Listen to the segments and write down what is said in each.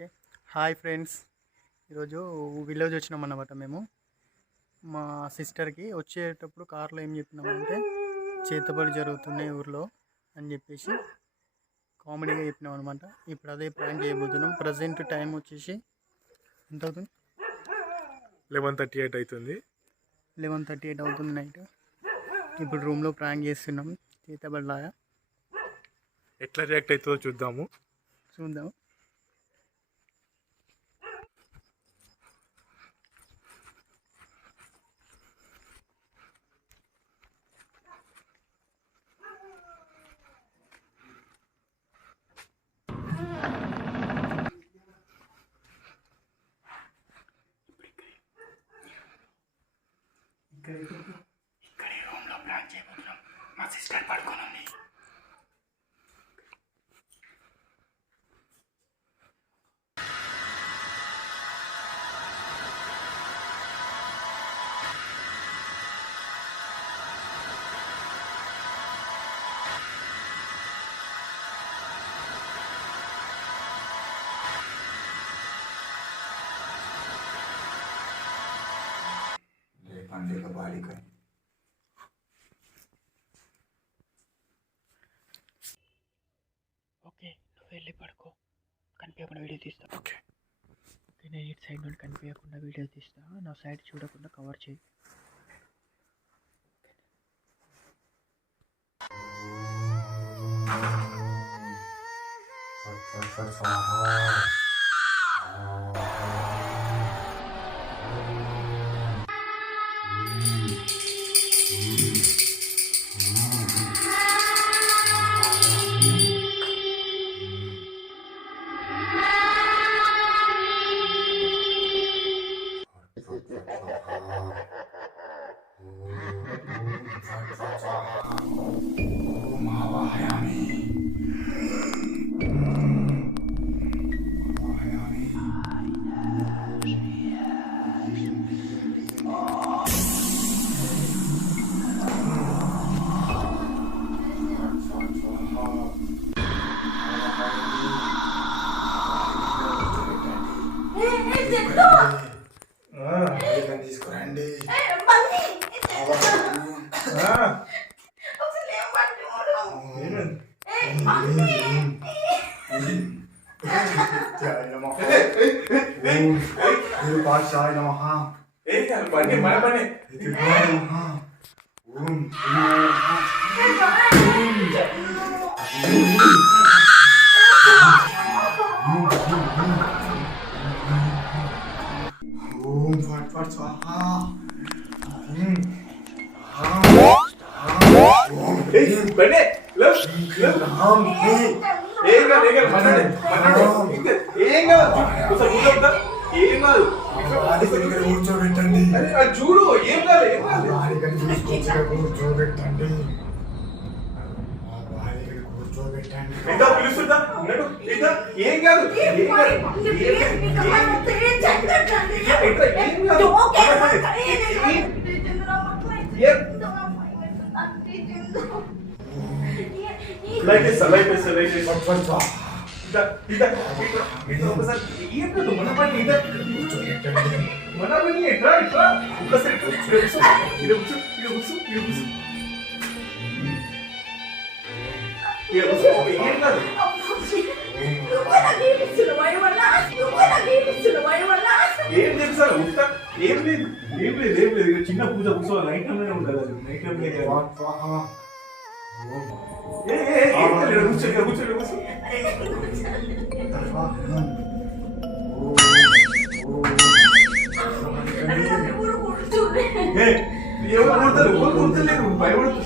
Okay. Hi friends, ఈరోజు village వచ్చినామన్నమాట. మేము మా సిస్టర్కి వచ్చేటప్పుడు కార్లో ఏం చెప్పినామంటే చేతబడి జరుగుతున్నాయి ఊర్లో అని చెప్పేసి కామెడీగా చెప్పినాం అనమాట. ఇప్పుడు అదే ప్రాంక్ చేయబోతున్నాం. ప్రజెంట్ టైం వచ్చేసి ఎంత అవుతుంది? 11:38 అవుతుంది. 11:38 అవుతుంది నైట్. ఇప్పుడు రూమ్లో ప్రాంక్ చేస్తున్నాం చేతబడిలాగా. ఎట్లా రియాక్ట్ అవుతుందో చూద్దాం. ఇక్కడ రూమ్లో ప్రాంక్ చేయబోతున్నాం. మా సిస్టర్ పడుకొని ఉంది. పండుగ బాలిక ఓకే, నువ్వు వెళ్ళి పడుకో, కనిపించకుండా వీడియో తీస్తా. ఓకే, నేను ఇటు సైడ్ నుండి కనిపించకుండా వీడియో తీస్తా. నా సైడ్ చూడకుండా కవర్ చేయి. తీసుకురండి. కూర్చోబెట్టండి. చూడు ఏం కాదు, కూర్చోబెట్టండి. కూర్చోబెట్టండి. పిలుస్తుందా? ఏం కాదు, ఏం తెలుసా? ఏం లేదు, ఏం లేదు, ఏం లేదు. చిన్న పూజ కూర్చోవాలి. నైట్ టైంలోనే ఉంటుంది. అది నైట్ టైం ఎవరు కొడతారు? ఎవరు కొడతలేరు. భయపడలేదు.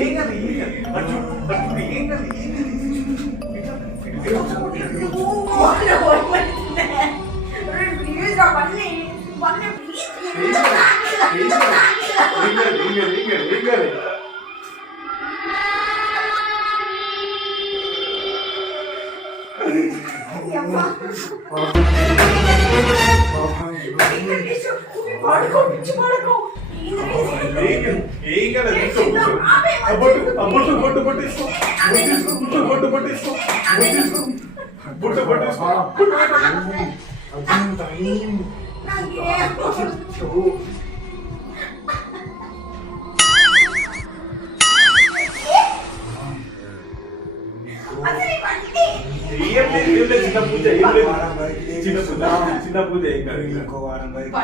ఏం కాదు, ఏం కాదు. ఏం కదా బొట్టు బొట్టు బొట్టేసుకో బొట్టు బొట్టేసుకో బొట్టు బొట్టేసుకో ఏం లేదు చిన్న పూజ ఏం లేదు చిన్న పూజ ఏం కాదు ఇంకో వారం బయట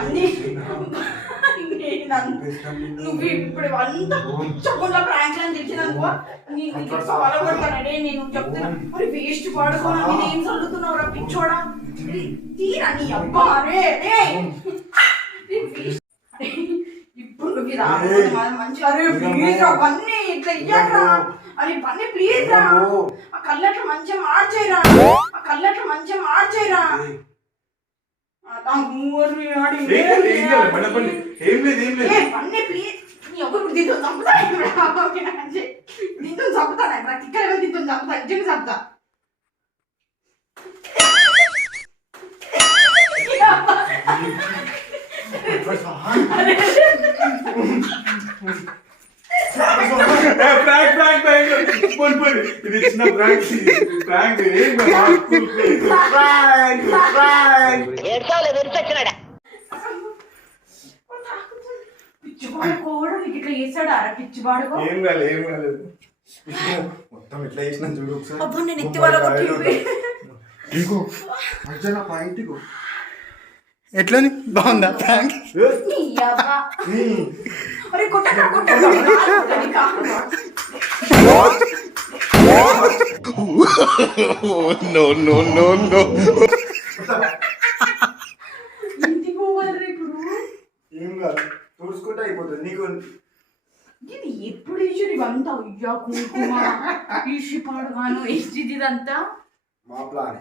నువ్వు ఇప్పుడు అంతా పుచ్చకుండా ప్రాంక్ అని తెచ్చినానుకో నీకు పగలగొడతానడే నేను చెప్తున్నా మరి వేస్ట్ పడుకోనా నేను ఏం చదువుతున్నావు రా పిచ్చోడా తీరా నీ అబ్బా రే రే ఇప్పుడు నువ్వు ఇది మంచిగా రే ప్లీజ్ రా పన్నీ ఇట్లా ఇయ్యరా అని పన్నీ ప్లీజ్ రా ఆ కళ్ళట్లు మంచిగా మార్చేయరా ఆ కళ్ళట్లు మంచిగా మార్చేయరా ఏం లేదు పన్నీ ప్లీజ్ నీ ఒకరు దీంతో చంపుతా దీంతో చంపుతా తిక్కగా దీంతో చంపుతా నిజంగా చంపుతా ఇది చిన్న ప్రాంక్ ప్రాంక్ పిచ్చివాడుకోవడం నీకు ఇట్లా చేస్తాడా పిచ్చివాడుకో ఏం కాలేదు ఏం కాలేదు మొత్తం ఇట్లా చేసిన చూడు ఒకసారి అబ్బా నేను ఎత్తి వాళ్ళ ఇంకో అర్జున పాయింట్కు ఎట్లుంది బాగుందా ప్రాంక్ అరే కొట్టక కొట్టక ఇంటికి పోవాలి ఇప్పుడు ఏం కాదు చూసుకుంటే అయిపోతుంది నీకు ఇది ఎప్పుడు వేసారు ఇవంతా అయ్యా కుంకుమ ఈసి పాడుగాను ఇదంతా మా ప్లాన్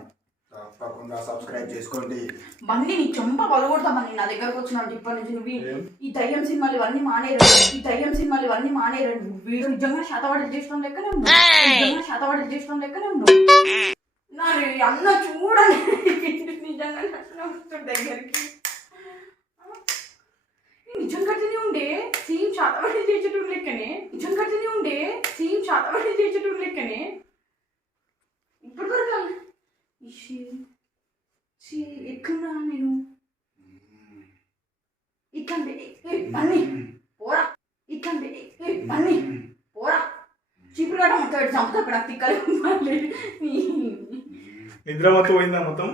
తప్పకుండా సబ్స్క్రైబ్ చేసుకోండి మళ్ళీ నీ చెంప పగలగొడతామని నా దగ్గరకు వచ్చిన ఇప్పటి నుంచి నువ్వు ఈ దయ్యం సినిమాలు ఇవన్నీ మానేరండి ఈ దయ్యం సినిమాలు ఇవన్నీ మానేరండి వీడు నిజంగా శాతవాడలు చేసిన లెక్కనే ఉన్నావు నిజంగా శాతవాడలు చేసిన లెక్కనే ఉన్నావు నా అన్న చూడండి నిజంగా దగ్గరికి నిజంగానే ఉండే సేమ్ శాతవాడలు చేసేటప్పుడు లెక్కనే నిజంగానే ఉండే సేమ్ శాతవాడలు చేసేటప్పుడు లెక్కనే ఇప్పటి వరకు ఎక్కడా నేను ఇట్లంటే పన్ని పోరా ఇట్లంటే పన్ని పోరా చీపురు గట్ట మొత్తం చంపుతా అక్కడ తిక్కలు నిద్ర మొత్తం పోయిందా మొత్తం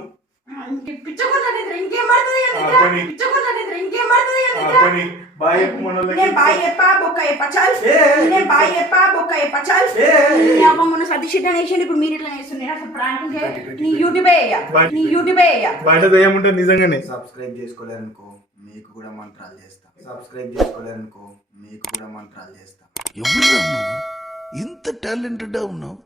పిచ్చకుండా నిద్ర ఇంకేం పడుతుంది ఇంకేం పడుతుంది బాయ్ చెప్పు మనోళ్ళకి నేను బాయ్ చెప్పా బొక్క చెప్పా చాలు నేను బాయ్ చెప్పా బొక్క చెప్పా చాలు అబ్బా మొన్న సతీష్ ఇట్లా వేసిండు ఇప్పుడు మీరు ఇట్లా వేస్తున్నారు అసలు ప్రాంక్ నీ యూట్యూబే అయ్యా బయట దయ్యం ఉంటుంది నిజంగానే సబ్స్క్రైబ్ చేసుకోలేరనుకో మీకు కూడా మంత్రాలు చేస్తా సబ్స్క్రైబ్ చేసుకోలేరనుకో మీకు కూడా మంత్రాలు చేస్తా ఎవరు ఇంత టాలెంటెడ్ ఉన్నావు